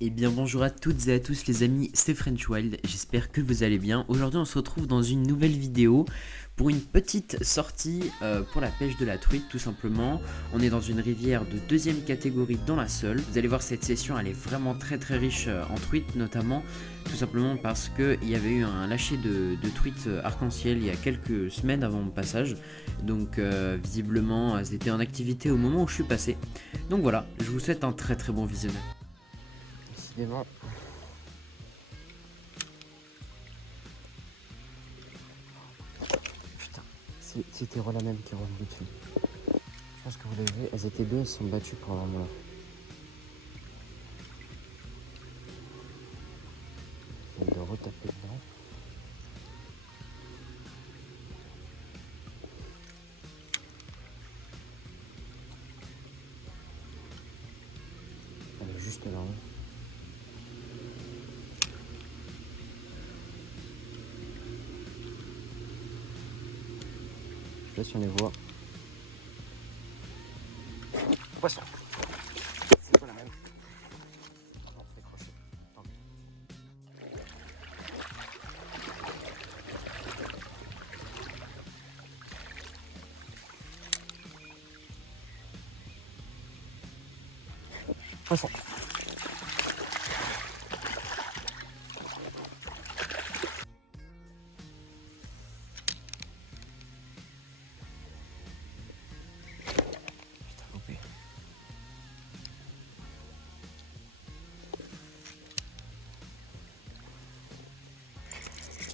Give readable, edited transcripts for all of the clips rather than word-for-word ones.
Eh bien bonjour à toutes et à tous les amis, c'est French Wild, j'espère que vous allez bien. Aujourd'hui on se retrouve dans une nouvelle vidéo pour une petite sortie pour la pêche de la truite tout simplement. On est dans une rivière de deuxième catégorie dans la Seule. Vous allez voir, cette session elle est vraiment très riche en truite notamment, tout simplement parce qu'il y avait eu un lâcher de truites arc-en-ciel il y a quelques semaines avant mon passage. Donc visiblement elles étaient en activité au moment où je suis passé. Donc voilà, je vous souhaite un très bon visionnage. Décidément. Putain, c'était la même qui est revenue dessus. Je pense que vous l'avez vu, elles étaient deux, elles se sont battues pour la mort. Je viens de retaper dedans. Elle est juste là. Je sais pas si on les voit. Poisson. C'est pas la même. Ah non, décroché. Attends. Poisson. Putain, loupé.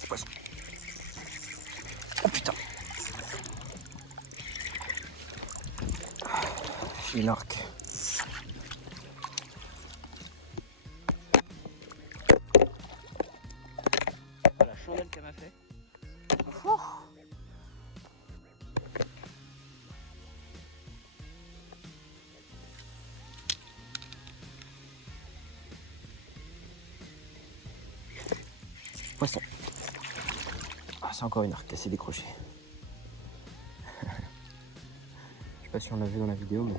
Poisson. Oh putain. Filet l'arc. La chandelle qu'elle m'a fait. Poisson. Ah, c'est encore une arc, elle s'est décrochée. Je sais pas si on l'a vu dans la vidéo, mais...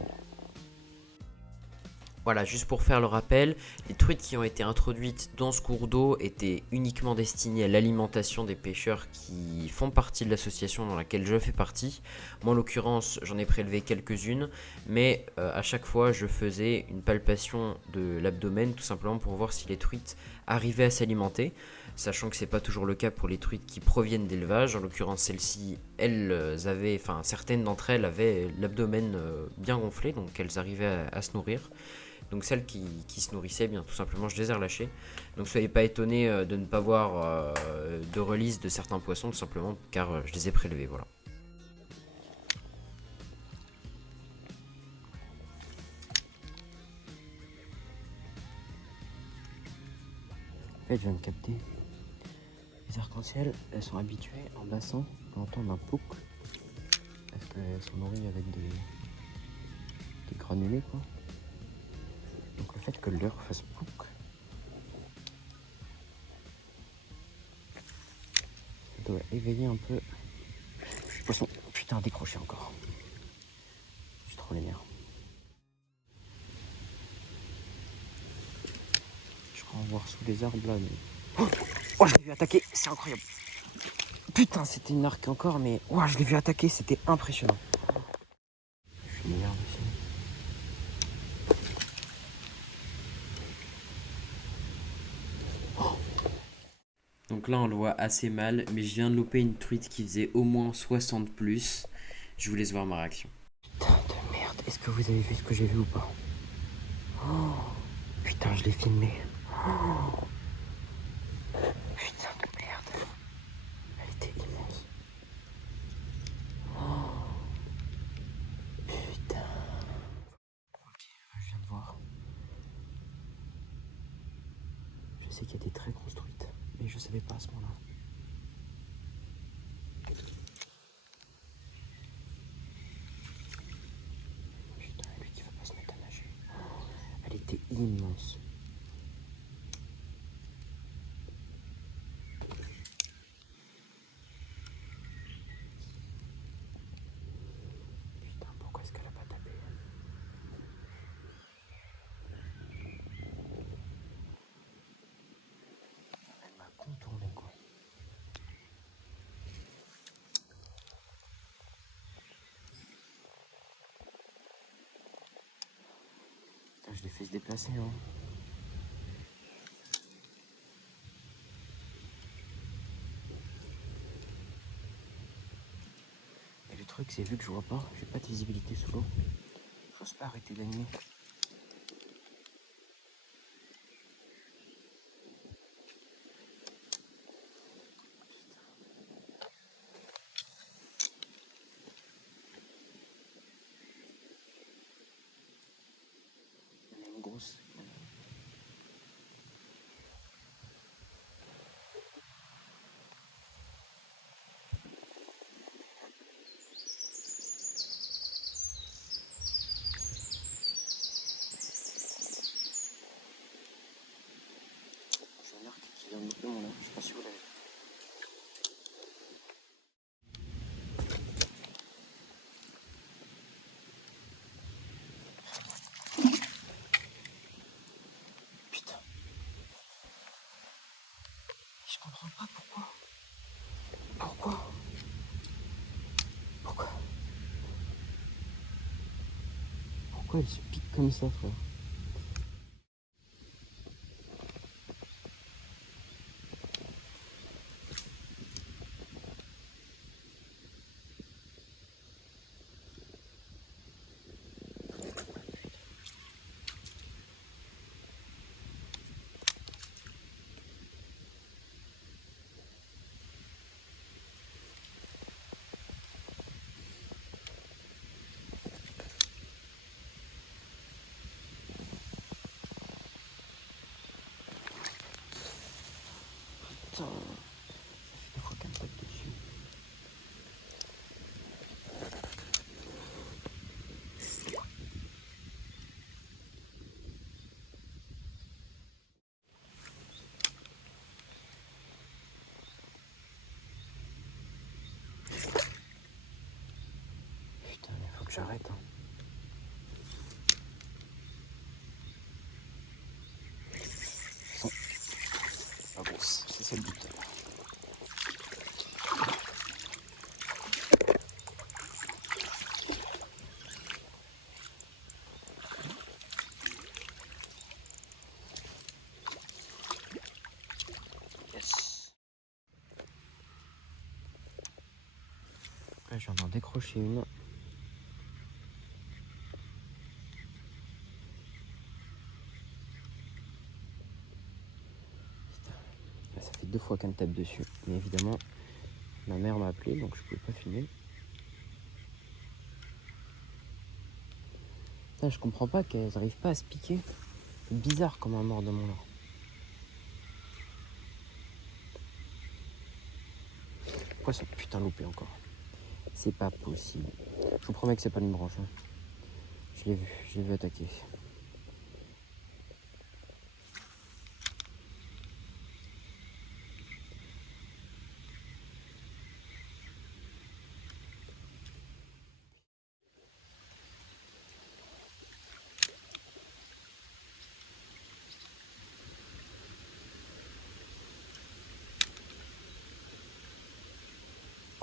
Voilà, juste pour faire le rappel, les truites qui ont été introduites dans ce cours d'eau étaient uniquement destinées à l'alimentation des pêcheurs qui font partie de l'association dans laquelle je fais partie. Moi en l'occurrence j'en ai prélevé quelques-unes, mais à chaque fois je faisais une palpation de l'abdomen tout simplement pour voir si les truites arrivaient à s'alimenter, sachant que c'est pas toujours le cas pour les truites qui proviennent d'élevage. En l'occurrence celles-ci, certaines d'entre elles avaient l'abdomen bien gonflé, donc elles arrivaient à se nourrir. Donc celles qui se nourrissaient, bien tout simplement, je les ai relâchées. Donc soyez pas étonnés de ne pas voir de release de certains poissons, tout simplement car je les ai prélevés, voilà. En fait, je viens de capter. Les arcs-en-ciel, elles sont habituées en bassin à entendre un pouc. Parce qu'elles sont nourries avec des granulés, quoi. Donc le fait que le leurre fasse pouc, ça doit éveiller un peu. Poisson, putain, décroché encore. J'ai trop les nerfs. Je crois en voir sous les arbres là, mais... Oh, je l'ai vu attaquer, c'est incroyable. Putain, c'était une arc encore, mais... Oh, je l'ai vu attaquer, c'était impressionnant. Je m'énerve aussi. Donc là on le voit assez mal, mais je viens de louper une truite qui faisait au moins 60 plus. Je vous laisse voir ma réaction. Putain de merde, est-ce que vous avez vu ce que j'ai vu ou pas? Oh, putain, je l'ai filmé. Oh, putain de merde. Elle était immense. Oh, putain. Ok, je viens de voir. Je sais qu'il y a des très grosses truites, mais je savais pas à ce moment-là. Putain, lui qui va pas se mettre à nager. Oh, elle était immense. Putain, pourquoi est-ce qu'elle a pas tapé? je l'ai fait se déplacer, hein. Et le truc, c'est vu que je vois pas, j'ai pas de visibilité sous l'eau. J'ose pas arrêter d'animer. Il y en a une grosse. J'ai un arc qui vient de louper mon arc, je sais pas si vous l'avez. Putain. Je comprends pas pourquoi. Pourquoi Pourquoi Pourquoi elle se pique comme ça, frère? Putain, ça fait 2 fois qu'elle me tape dessus. Putain, mais faut que j'arrête, hein. Bon. Ah bon, c'est ça le but. Yes. Là, je viens d'en décrocher une. Putain. Là, ça fait 2 fois qu'elle me tape dessus. Mais évidemment, ma mère m'a appelé, donc je pouvais pas filmer. Putain, je comprends pas qu'elles arrivent pas à se piquer. C'est bizarre comme un mort de mon lard. Pourquoi ce putain loupé encore? C'est pas possible. Je vous promets que c'est pas une branche, hein. Je l'ai vu attaquer.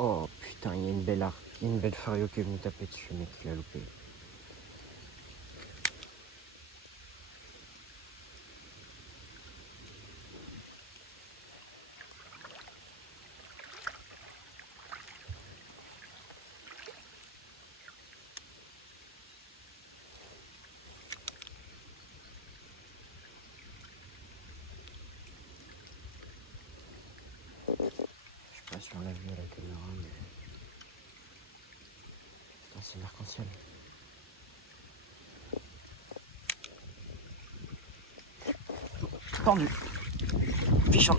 Oh putain, il y a une belle arc. Il y a une belle fario qui est venue taper dessus, mec, qui l'a loupé. Je sais pas si on l'a vu à la caméra, mais. Putain, c'est une arc-en-ciel. Tendu. Fichant.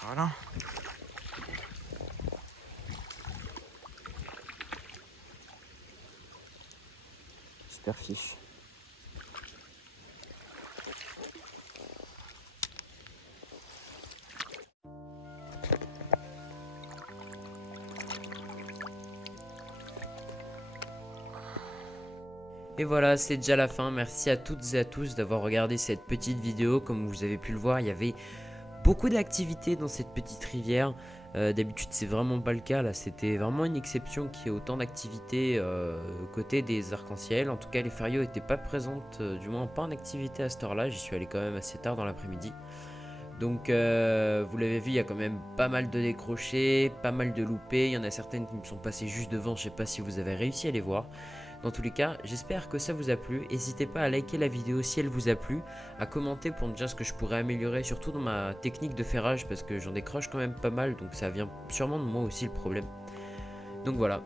Voilà. Super fiche. Et voilà, c'est déjà la fin. Merci à toutes et à tous d'avoir regardé cette petite vidéo. Comme vous avez pu le voir, il y avait beaucoup d'activités dans cette petite rivière. D'habitude c'est vraiment pas le cas, là c'était vraiment une exception qu'il y ait autant d'activités côté des arcs-en-ciel. En tout cas les Farios n'étaient pas présentes, du moins pas en activité à cette heure là, j'y suis allé quand même assez tard dans l'après-midi. Donc vous l'avez vu, il y a quand même pas mal de décrochés, pas mal de loupés, il y en a certaines qui me sont passées juste devant, je sais pas si vous avez réussi à les voir. Dans tous les cas, j'espère que ça vous a plu. N'hésitez pas à liker la vidéo si elle vous a plu, à commenter pour me dire ce que je pourrais améliorer, surtout dans ma technique de ferrage, parce que j'en décroche quand même pas mal, donc ça vient sûrement de moi aussi le problème. Donc voilà,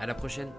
à la prochaine.